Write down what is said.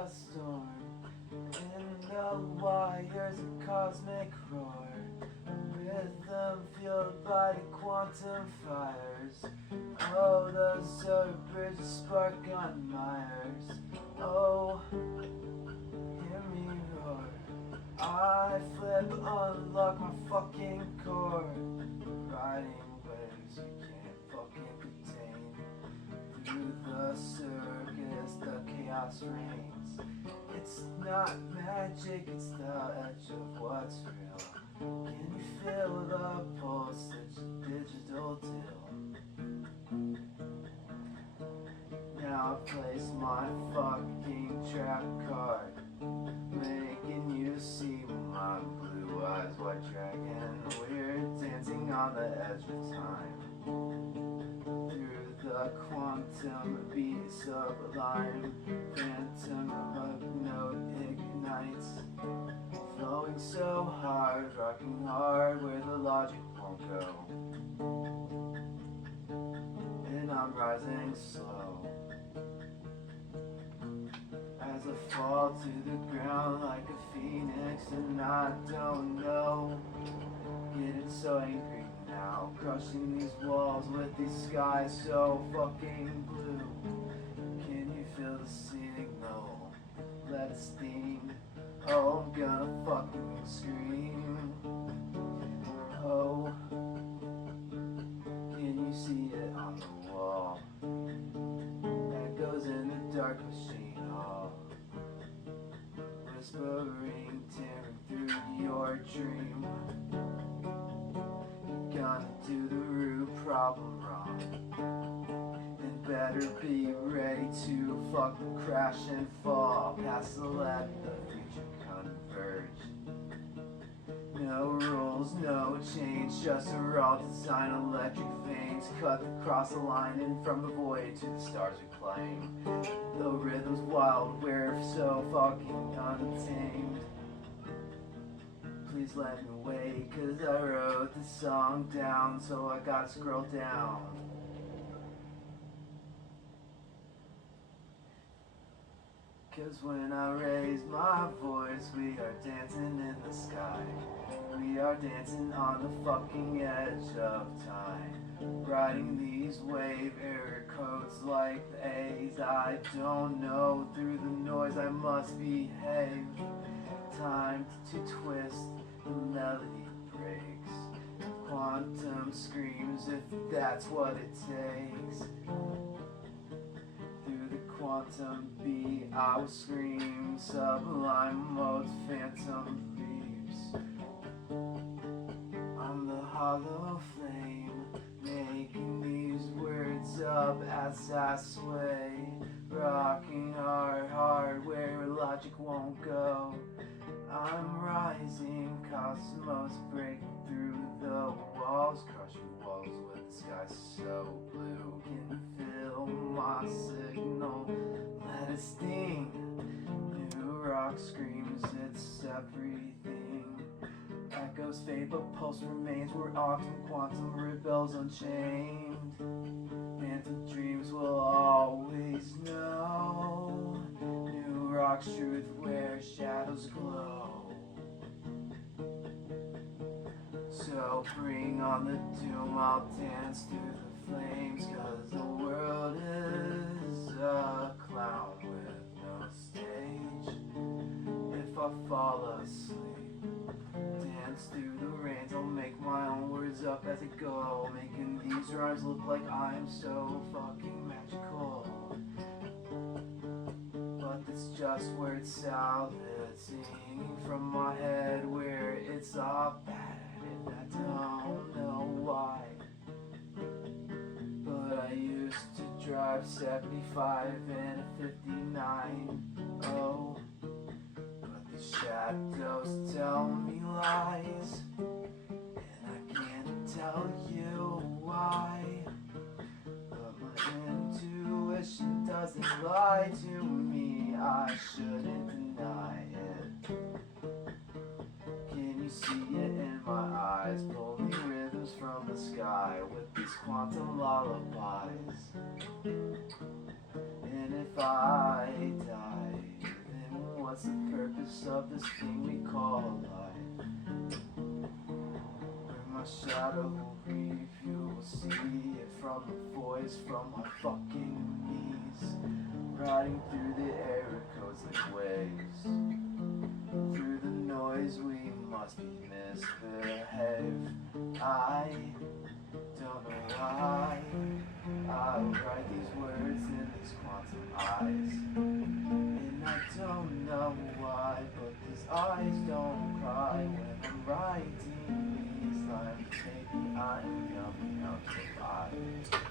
a storm. In the wires, a cosmic roar. Rhythm fueled by the quantum fires. Oh, those solar bridges spark on Myers. Oh, hear me roar. I flip, unlock my fucking core. Riding waves you can't fucking contain. Through the circus, the chaos reigns. It's not magic, it's the edge of what's real. Can you feel the pulse? It's a digital deal. Now I place my fucking trap card, making you see my blue eyes, white dragon. We're dancing on the edge of time. Through the quantum beat sublime, phantom of note ignites. Flowing so hard, rocking hard where the logic won't go. And I'm rising slow as I fall to the ground like a phoenix, and I don't know. Getting so angry now, crushing these walls with these skies so fucking blue. Can you feel the signal? Let it sting. Oh, I'm gonna fucking scream. Oh, can you see it on the wall? Echoes in the dark machine hall, whispering, tearing through your dream. You're gonna do the root problem wrong, and better be ready to fucking crash and fall. Past the let the future converge. No rules, no change, just a raw design. Electric veins cut across the line, and from the void to the stars we climb. The rhythm's wild, we're so fucking untamed. Please let me wait, cause I wrote this song down, so I gotta scroll down. Cause when I raise my voice, we are dancing in the sky. We are dancing on the fucking edge of time. Writing these wave error codes like the A's. I don't know, through the noise I must behave. Time to twist, the melody breaks. Quantum screams if that's what it takes. Quantum beat, I will scream. Sublime modes, phantom leaves. I'm the hollow flame, making these words up as I sway. Rocking hard where logic won't go. I'm rising, cosmos breaking through the walls, crushing walls with the sky so blue. Can you feel my signal? Let it sting. New rock screams, it's everything. Echoes fade, but pulse remains. We're often quantum rebels unchained. Phantom dreams will always know. New rock's truth where shadows glow. So bring on the doom, I'll dance through the flames. Cause the world is a clown with no stage. If I fall asleep, dance through the rains, I'll make my own words up as I go. Making these rhymes look like I am so fucking magical. But that's just where it's salad, singing from my head where it's all bad. And I don't know why, but I used to drive 75 and a 59. Oh, but these shadows tell me lies, and I can't tell you why. But my intuition doesn't lie to me, I shouldn't deny it. Can you see it in my eyes? Pulling rhythms from the sky with these quantum lullabies. And if I die, what's the purpose of this thing we call life? Where my shadow will read if you will see it from the voice from my fucking knees, riding through the air it goes like waves. Through the noise we must be misbehaved. I don't know why I write these words in these quantum eyes, and I don't know why, but these eyes don't cry when I'm writing these lines. Maybe I'm young enough to lie.